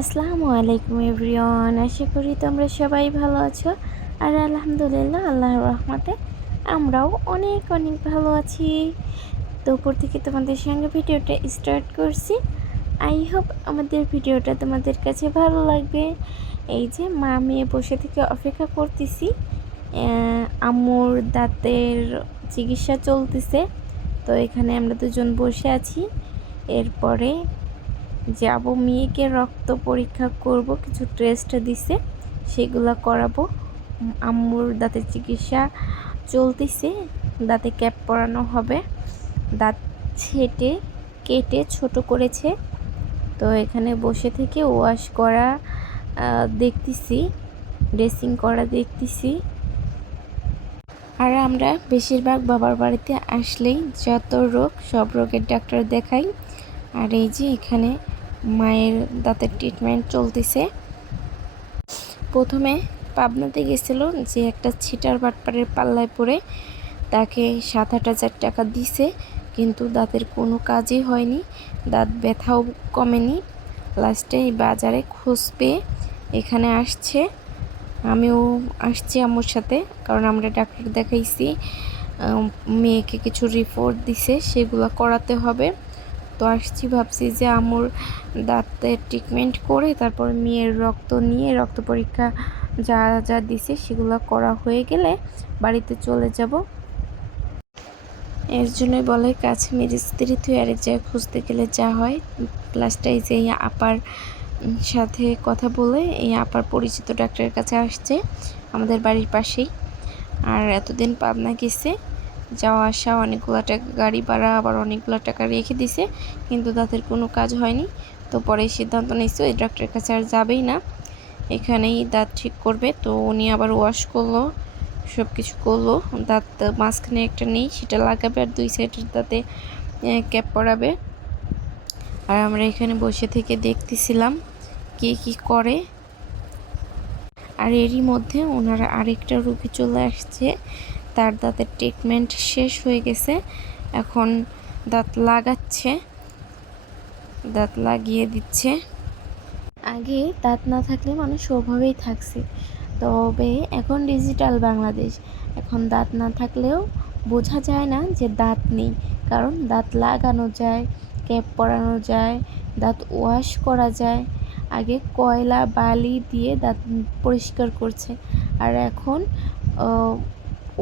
আসসালামু আলাইকুম এভরিওয়ান, আশা করি তোমরা সবাই ভালো আছো। আর আলহামদুলিল্লাহ, আল্লাহর রহমতে আমরাও অনেক অনেক ভালো আছি। তো উপর থেকে তোমাদের সঙ্গে ভিডিওটা স্টার্ট করছি। আই হোপ আমাদের ভিডিওটা তোমাদের কাছে ভালো লাগবে। এই যে মা মেয়ে বসে থেকে অপেক্ষা করতেছি, আম্মুর দাঁতের চিকিৎসা চলতেছে। তো এখানে আমরা দুজন বসে আছি। এরপরে যাব, মেয়েকে রক্ত পরীক্ষা করব, কিছু টেস্ট দিছে সেগুলো করাবো। আম্মুর দাঁতের চিকিৎসা চলতেছে, দাঁতে ক্যাপ পরানো হবে। দাঁত কেটে ছোট করেছে। তো এখানে বসে থেকে ওয়াশ করা দেখতেছি, ড্রেসিং করা দেখতেছি। আর আমরা বেশিরভাগ বাবার বাড়িতে আসলেই যত রোগ, সব রোগের ডাক্তার দেখাই। আর এই যে এখানে মায়ের দাঁতের ট্রিটমেন্ট চলতেছে। প্রথমে পাবনাতে গেছিল, যে একটা ছিটার বাটপাড়ের পাল্লায় পড়ে তাকে 7-8 হাজার টাকা দিছে, কিন্তু দাঁতের কোনো কাজই হয়নি, দাঁত ব্যথাও কমেনি। লাস্টে এই বাজারে খোঁজ পেয়ে এখানে আসছে। আমিও আসছি আম্মুর সাথে, কারণ আমরা ডাক্তার দেখাইছি, মেয়েকে কিছু রিপোর্ট দিছে, সেগুলো করাতে হবে। তো আসছি, ভাবছি যে আম্মুর দাঁতের ট্রিটমেন্ট করে তারপর মেয়ের রক্ত নিয়ে রক্ত পরীক্ষা যা যা দিছে সেগুলো করা হয়ে গেলে বাড়িতে চলে যাব। এর জন্যই বলে কাছে মেয়ের স্ত্রী তুই আরেক জায়গায় খুঁজতে গেলে যা হয়। প্লাসটাই যে এই আপার সাথে কথা বলে এই আপার পরিচিত ডাক্তারের কাছে আসছে, আমাদের বাড়ির পাশেই। আর এতদিন পাবনা গেছে, যাওয়া আসা অনেকগুলো টাকা গাড়ি ভাড়া, আবার অনেকগুলো টাকা রেখে দিছে, কিন্তু দাঁতের কোনো কাজ হয়নি। তো পরে সিদ্ধান্ত নিয়েছে ওই ডাক্তারের কাছে আর যাবেই না, এখানেই দাঁত ঠিক করবে। তো উনি আবার ওয়াশ করলো, সব কিছু করলো। দাঁত মাঝখানে একটা নেই, সেটা লাগাবে, আর 2 সাইডের দাঁতে ক্যাপ পরাবে। আর আমরা এখানে বসে থেকে দেখতেছিলাম কে কি করে। আর এরই মধ্যে ওনারা আরেকটা রোগী চলে আসছে, তার দাঁতের ট্রিটমেন্ট শেষ হয়ে গেছে, এখন দাঁত লাগাচ্ছে, দাঁত লাগিয়ে দিচ্ছে। আগে দাঁত না থাকলে মানুষ ওভাবেই থাকছে, তবে এখন ডিজিটাল বাংলাদেশ, এখন দাঁত না থাকলেও বোঝা যায় না যে দাঁত নেই, কারণ দাঁত লাগানো যায়, ক্যাপ পরানো যায়, দাঁত ওয়াশ করা যায়। আগে কয়লা বালি দিয়ে দাঁত পরিষ্কার করছে, আর এখন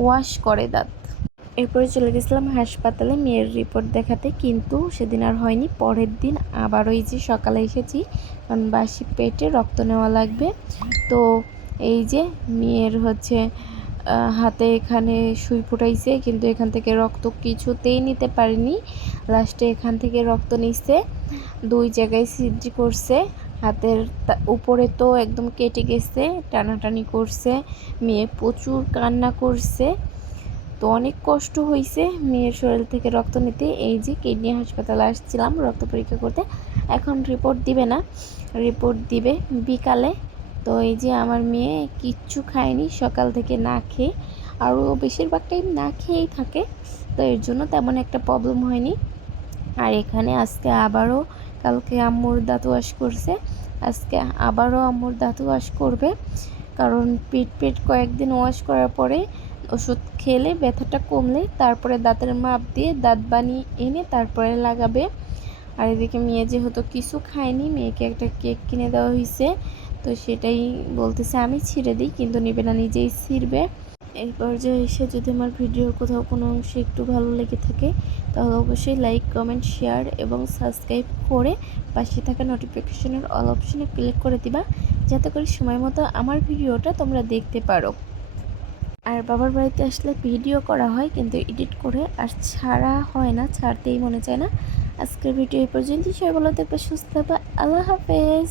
ওয়াশ করে দাঁত। এরপরে চলে গেছিলাম হাসপাতালে মেয়ের রিপোর্ট দেখাতে, কিন্তু সেদিন আর হয়নি। পরের দিন আবার ওই যে সকালে এসেছি, কারণ বাসি পেটে রক্ত নেওয়া লাগবে। তো এই যে মেয়ের হাতে এখানে সুই ফুটাইছে, কিন্তু এখান থেকে রক্ত কিছুতেই নিতে পারিনি। লাস্টে এখান থেকে রক্ত নিচ্ছে, 2 জায়গায় ছিদ্র করছে। হাতের উপরে তো একদম কেটে গেছে, টানাটানি করছে, মেয়ে প্রচুর কান্না করছে। তো অনেক কষ্ট হয়েছে মেয়ের শরীর থেকে রক্ত নিতে। এই যে কিডনি হাসপাতালে আসছিলাম রক্ত পরীক্ষা করতে, এখন রিপোর্ট দিবে না, রিপোর্ট দিবে বিকালে। তো এই যে আমার মেয়ে কিচ্ছু খায়নি সকাল থেকে, না খেয়ে, আরও বেশিরভাগ টাইম না খেয়েই থাকে, তো এর জন্য তেমন একটা প্রবলেম হয়নি। আর এখানে আজকে আবারও, কালকে আম্মুর দাঁত ওয়াশ করছে, আজকে আবারও আম্মুর দাঁত ওয়াশ করবে, কারণ পেট কয়েকদিন ওয়াশ করার পরে ওষুধ খেলে ব্যথাটা কমলে তারপরে দাঁতের মাপ দিয়ে দাঁত বানিয়ে এনে তারপরে লাগাবে। আর এদিকে মেয়ে যেহেতু কিছু খায়নি, মেয়েকে একটা কেক কিনে দেওয়া হয়েছে, তো সেটাই বলতেছে আমি ছিঁড়ে দিই, কিন্তু নেবে না, নিজেই ছিঁড়বে। এই পর্যায়ে এসে যদি আমার ভিডিওর কোথাও কোনো অংশে একটু ভালো লেগে থাকে, তাহলে অবশ্যই লাইক, কমেন্ট, শেয়ার এবং সাবস্ক্রাইব করে পাশে থাকা নোটিফিকেশনের অল অপশনে ক্লিক করে দিবা, যাতে করে সময় মতো আমার ভিডিওটা তোমরা দেখতে পারো। আর বাবার বাড়িতে আসলে ভিডিও করা হয়, কিন্তু এডিট করে আর ছাড়া হয় না, ছাড়তেই মনে চায় না। আজকের ভিডিও এই পর্যন্তই, সবাই ভালো থাকবে, সুস্থ থাকবে, আল্লাহ হাফেজ।